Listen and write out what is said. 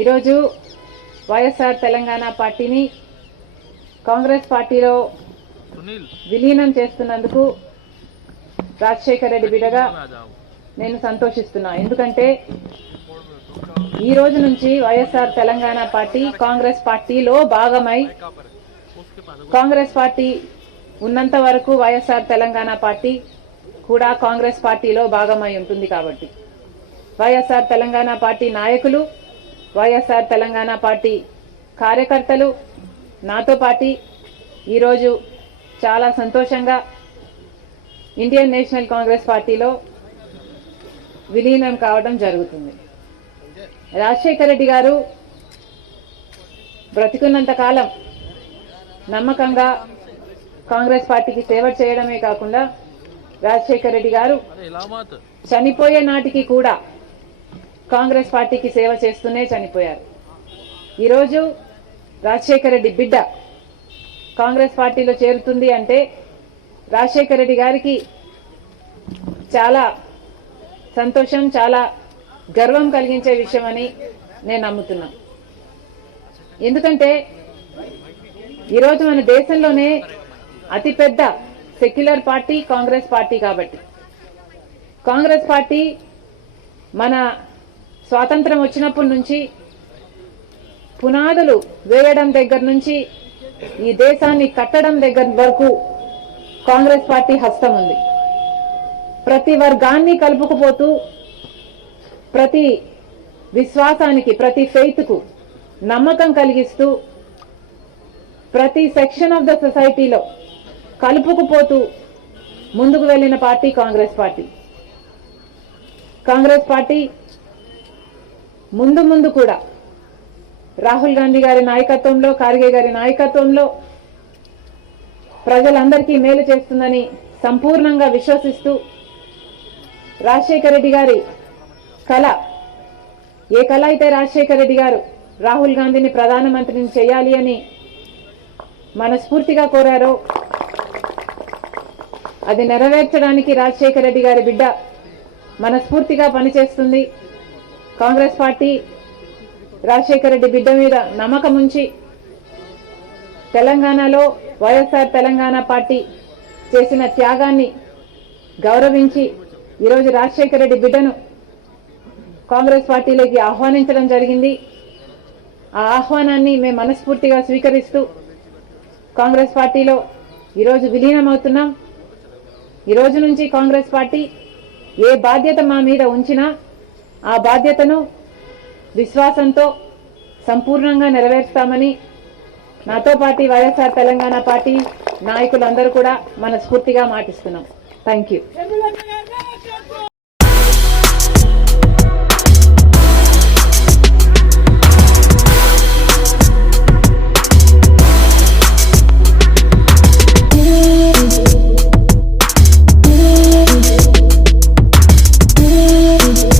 ఈరోజు వైఎస్ఆర్ తెలంగాణ పార్టీని కాంగ్రెస్ పార్టీలో విలీనం చేస్తున్నందుకు రాజశేఖర్ రెడ్డి బిడ్డగా నేను సంతోషిస్తున్నా. ఎందుకంటే ఈ రోజు నుంచి వైఎస్ఆర్ తెలంగాణ పార్టీ కాంగ్రెస్ పార్టీలో భాగమై, కాంగ్రెస్ పార్టీ ఉన్నంత వరకు వైఎస్ఆర్ తెలంగాణ పార్టీ కూడా కాంగ్రెస్ పార్టీలో భాగమై ఉంటుంది. కాబట్టి వైఎస్ఆర్ తెలంగాణ పార్టీ నాయకులు, వైఎస్ఆర్ తెలంగాణ పార్టీ కార్యకర్తలు నాతో పాటు ఈరోజు చాలా సంతోషంగా ఇండియన్ నేషనల్ కాంగ్రెస్ పార్టీలో విలీనం కావడం జరుగుతుంది. రాజశేఖర్ రెడ్డి గారు బ్రతికున్నంత కాలం నమ్మకంగా కాంగ్రెస్ పార్టీకి సేవ చేయడమే కాకుండా రాజశేఖర్ రెడ్డి గారు చనిపోయే నాటికి కూడా కాంగ్రెస్ పార్టీకి సేవ చేస్తూనే చనిపోయారు. ఈరోజు రాజశేఖర్ రెడ్డి బిడ్డ కాంగ్రెస్ పార్టీలో చేరుతుంది అంటే రాజశేఖర్ రెడ్డి గారికి చాలా సంతోషం, చాలా గర్వం కలిగించే విషయం అని నేను నమ్ముతున్నా. ఎందుకంటే ఈరోజు మన దేశంలోనే అతిపెద్ద సెక్యులర్ పార్టీ కాంగ్రెస్ పార్టీ. కాబట్టి కాంగ్రెస్ పార్టీ మన స్వాతంత్రం వచ్చినప్పటి నుంచి పునాదులు వేయడం దగ్గర నుంచి ఈ దేశాన్ని కట్టడం దగ్గర వరకు కాంగ్రెస్ పార్టీ హస్తం ఉంది. ప్రతి వర్గాన్ని కలుపుకుపోతూ, ప్రతి విశ్వాసానికి, ప్రతి ఫెయిత్కు నమ్మకం కలిగిస్తూ, ప్రతి సెక్షన్ ఆఫ్ ద సొసైటీలో కలుపుకుపోతూ ముందుకు వెళ్లిన party Congress party. Congress party ముందు కూడా రాహుల్ గాంధీ గారి నాయకత్వంలో, ఖార్గే గారి నాయకత్వంలో ప్రజలందరికీ మేలు చేస్తుందని సంపూర్ణంగా విశ్వసిస్తూ, రాజశేఖర్ రెడ్డి గారి కళ, ఏ కళ అయితే రాజశేఖర్ రెడ్డి గారు రాహుల్ గాంధీని ప్రధానమంత్రిని చేయాలి అని మనస్ఫూర్తిగా కోరారో అది నెరవేర్చడానికి రాజశేఖర్ రెడ్డి గారి బిడ్డ మనస్ఫూర్తిగా పనిచేస్తుంది. కాంగ్రెస్ పార్టీ రాజశేఖర్ రెడ్డి బిడ్డ మీద నమ్మకం ఉంచి తెలంగాణలో వైఎస్ఆర్ తెలంగాణ పార్టీ చేసిన త్యాగాన్ని గౌరవించి ఈరోజు రాజశేఖర్ రెడ్డి బిడ్డను కాంగ్రెస్ పార్టీలోకి ఆహ్వానించడం జరిగింది. ఆ ఆహ్వానాన్ని మేము మనస్ఫూర్తిగా స్వీకరిస్తూ కాంగ్రెస్ పార్టీలో ఈరోజు విలీనమవుతున్నాం. ఈ రోజు నుంచి కాంగ్రెస్ పార్టీ ఏ బాధ్యత మా మీద ఉంచినా ఆ బాధ్యతను విశ్వాసంతో సంపూర్ణంగా నెరవేర్స్తామని నాతో పాటు వైఎస్ఆర్ తెలంగాణ పార్టీ నాయకులందరూ కూడా మనస్ఫూర్తిగా మాటిస్తున్నాం. Thank you.